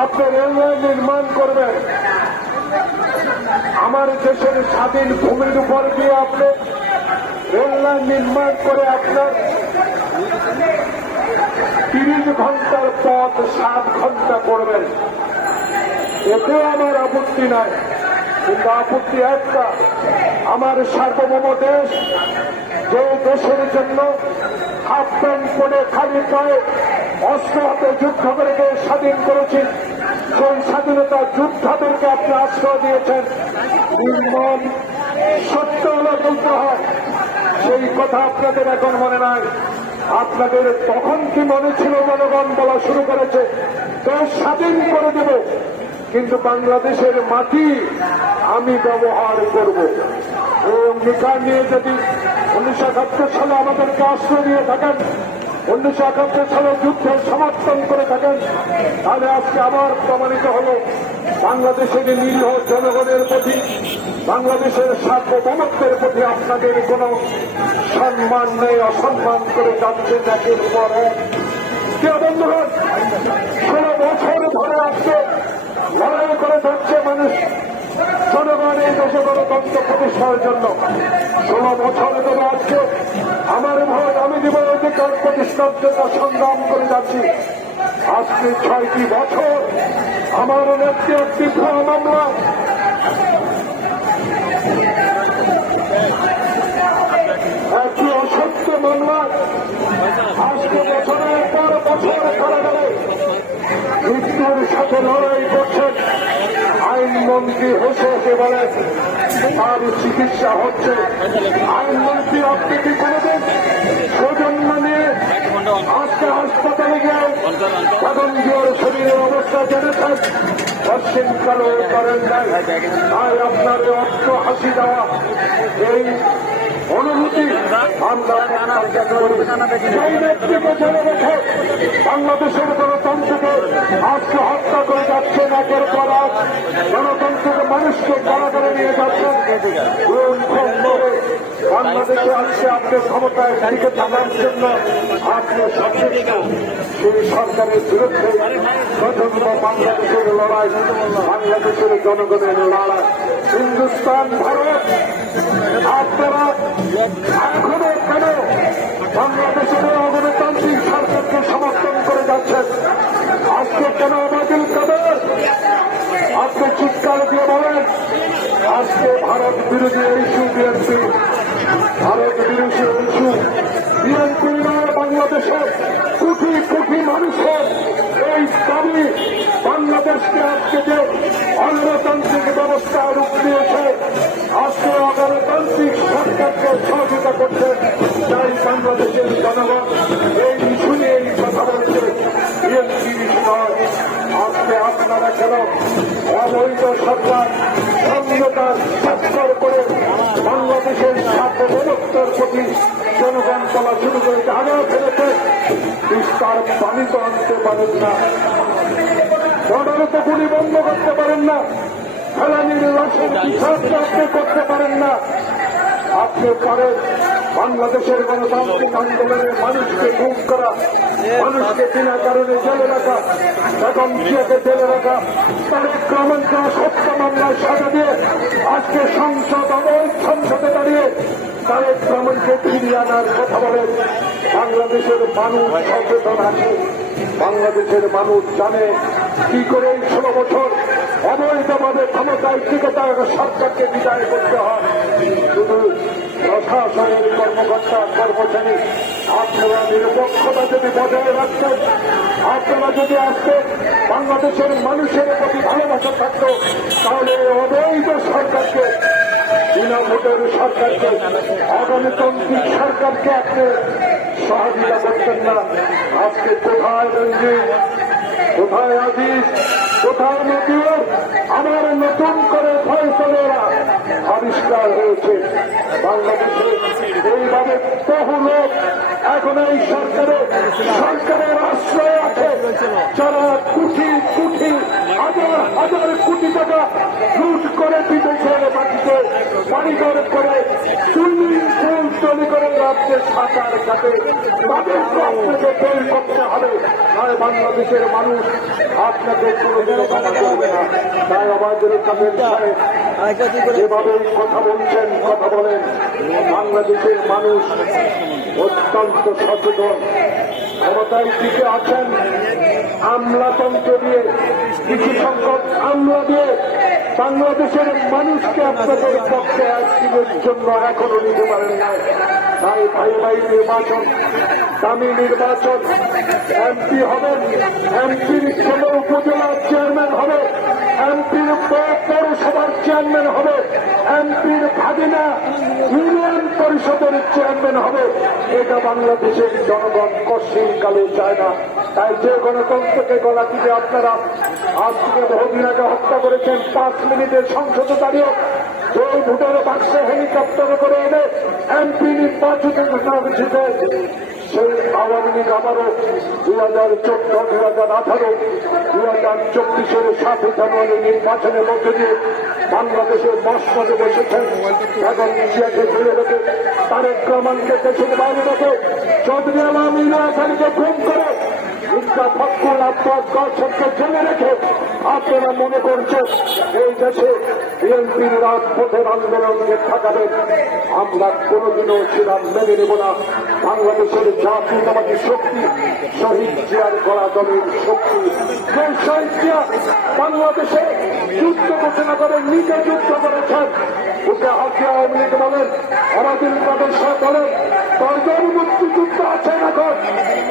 আপনি রেলওয়ে নির্মাণ করবেন। আমার দেশের স্বাধীন ভূমির উপর দিয়ে আপনি রেললাইন নির্মাণ করে আপনার তিরিশ ঘণ্টার পথ সাত ঘণ্টা করবেন। এতে আমার আপত্তি নাই। কিন্তু আপত্তি একটা, আমার সার্বভৌম দেশ যে দেশের জন্য হাফ প্যান্ট পরে খালি পায়ে অস্ত্র হাতে যুদ্ধ করে স্বাধীন করেছি সেই স্বাধীনতা যোদ্ধাদেরকে আপনি আশ্রয় দিয়েছেন? নির্মম সত্য হলে বলতে হয়। সেই কথা আপনাদের এখন মনে নাই। আপনাদের তখন কি মনে ছিল জনগণ বলা শুরু করেছে? দেশ স্বাধীন করে দেব। কিন্তু বাংলাদেশের মাটি আমি ব্যবহার করব। এই অঙ্গীকার নিয়ে যদি উনিশশো একাত্তর সালে আমাদেরকে আশ্রয় দিয়ে থাকেন উনিশশো একাত্তর সালে যুদ্ধের সমর্থন করে থাকেন। তাহলে আজকে আবার প্রমাণিত হল, বাংলাদেশের নিরীহ জনগণের প্রতি, বাংলাদেশের সার্বভৌমত্বের প্রতি আপনাদের কোন সম্মান নেই, অসম্মান করে যাচ্ছে একের পর এক প্রিয় বন্ধুগণ, ষোলো বছর ধরে আজকে লড়াই করে যাচ্ছে মানুষ। জনগণ এই দেশে গণতন্ত্র প্রতিষ্ঠার জন্য। ষোলো বছর ধরে আজকে আমার ভোট আমি দিব অধিকার প্রতিষ্ঠার জন্য সংগ্রাম করে যাচ্ছি। আজকে ছয়টি বছর আমার নেত্রী একটি ভুয়া মামলা। একটি অসত্য মামলা। আজকে বছরের পর বছর করা গেলে মৃত্যুর সাথে লড়াই আইনমন্ত্রী হেসে হেসে বলেন তার চিকিৎসা হচ্ছে। আইনমন্ত্রী আপনি কি কোনোদিন সৌজন্য নিয়ে আজকে হাসপাতালে গিয়ে তখন গিয়ে শরীরের অবস্থা জেনেছেন কালো করেন নাই। তাই আপনার অর্থ হাসি দেওয়া, এই অনুভূতি বাংলাদেশের গণতন্ত্রকে আজকে হত্যা করে যাচ্ছেন একের পর মানুষকে কারাগারে নিয়ে যাচ্ছেন বাংলাদেশে আজকে আপনি ক্ষমতায় টিকে থাকার জন্য আপনি সচেষ্ট সেই সরকারের বিরুদ্ধে প্রচণ্ড বাংলাদেশের লড়াই, বাংলাদেশের জনগণের লড়াই। হিন্দুস্তান, ভারত, আপনারা এখনও কেন বাংলাদেশের অগণতান্ত্রিক বিরোধী ইস্যু বিএনপি ভারত বিরোধী ইস্যু বিএনপি বাংলাদেশের কোটি কোটি মানুষের এই দাবি বাংলাদেশকে আজকে যে অগণতান্ত্রিক ব্যবস্থা রূপ দিয়েছে আজকে অগণতান্ত্রিক সরকারকে সহযোগিতা করছে তাই বাংলাদেশের এই ইস্যু নিয়ে কথা বলছে বিএনপি আজকে আপনারা কেন অবৈধ সরকার সংহিতার স্বাক্ষর বাংলাদেশের সার্বভৌমত্বের প্রতি জনগণ চলা শুরু করেছে আগেও ফেলেছে। বিস্তার পানি তো আনতে পারেন না। বর্ডারে তো গুলি বন্ধ করতে পারেন না। ফেলানির লাশের বিচারটা আপনি করতে পারেন না? আপনি পারেন। বাংলাদেশের গণতান্ত্রিক আন্দোলনের মানুষকে মুখ করা, মানুষকে বিনা কারণে জেলে রাখা এখন জিয়াকে জেলে রাখা তারেক রহমানকে হত্যা মামলায় সাজা দিয়ে আজকে সংসদ অবৈধ সংসদে দাঁড়িয়ে তারেক রহমানকে ফিরিয়ে আনার কথা বলেন। বাংলাদেশের মানুষ সচেতন আছে। বাংলাদেশের মানুষ জানে কি করে ষোলো বছর অবৈধভাবে ক্ষমতায় টিকে থাকা সরকারকে বিদায় করতে হয়। শুধু প্রশাসনের কর্মকর্তা, কর্মচারী, আপনারা নিরপেক্ষতা যদি বজায় রাখতেন আপনারা যদি আজকে বাংলাদেশের মানুষের প্রতি ভালোবাসা থাকতো, তাহলে অবৈধ সরকারকে, বিনা ভোটের সরকারকে অগণতান্ত্রিক সরকারকে আপনি সহযোগিতা করতেন না। আজকে কোথায় রঞ্জিত, কোথায় আজিজ কোথায় নদীও আমার নতুন করে ফয়সলেরা আবিষ্কার হয়েছে। বাংলাদেশে এইভাবে বহু লোক এখন এই সরকারের সরকারের আশ্রয় আছে। যারা কোটি কোটি, হাজার হাজার কোটি টাকা লুট করে বিদেশের মাটিতে বাড়িঘর করে সুইমিং পুল তৈরি করে রাজ্যে সাঁতার কাটে। তাদের থেকে তৈরি করতে হবে নয় বাংলাদেশের মানুষ আপনাকে কোনো ক্ষমা করবে না। তাই আমাদের সাহেব যেভাবে কথা বলছেন কথা বলেন। বাংলাদেশের মানুষ অত্যন্ত সচেতন। ক্ষমতায় টিকে আছেন আমলাতন্ত্র দিয়ে। কিছু সংখ্যক আমলা দিয়ে বাংলাদেশের মানুষকে আপনাদের পক্ষে একদিনের জন্য এখনও নিতে পারেন না তাই ভাই ভাই, নির্বাচন, দামি নির্বাচন এমপি হবেন এমপির ছেলে উপজেলার চেয়ারম্যান হবে এমপির পৌরসভার চেয়ারম্যান হবে এমপির ভাগিনা ইউনিয়ন পরিষদের চেয়ারম্যান হবে। এটা বাংলাদেশের জনগণ কশিন কালে চায় না। তাই যে গণতন্ত্রকে গলা দিতে আপনারা আজ থেকে বহুদিন আগে হত্যা করেছেন। পাঁচ মিনিটের সংসদে দাঁড়িয়ে ওই ভোটার বাক্সে হেলিকপ্টারে করে এনে এমপি নির্বাচনের ঘোষণা করেছে সেই আওয়ামী লীগ আবারও দু হাজার চোদ্দ দু হাজার আঠারো দু হাজার চব্বিশের সাতই জানুয়ারি নির্বাচনের মধ্যে দিয়ে বাংলাদেশের মসনদে বসেছেন। এবং ইন্ডিয়াকে ঘুরে রেখে তারেক রহমানকে দেশের বাইরে রেখে চৌধুরী আলমী খানকে খুন করে মির্জা ফখরুল আব্বাস গডসেরকে জেনে রেখে আপনারা মনে করছেন এই দেশে বিএনপির রাজপথের আন্দোলনকে ঠেকাবেন আমরা কোনোদিনও সেটা মেনে নেব না। বাংলাদেশের জাতীয়তাবাদী শক্তি, শহীদ জিয়ার গড়া দলের শক্তি। শহীদ জিয়া বাংলাদেশে যুদ্ধ ঘোষণা করে, নিজে যুদ্ধ করেছেন, ওকে হাসিয়া আওয়ামী লীগ বলেন অরাদিন প্রদেশ বলেন দশজন মুক্তিযুদ্ধ আছেন এখন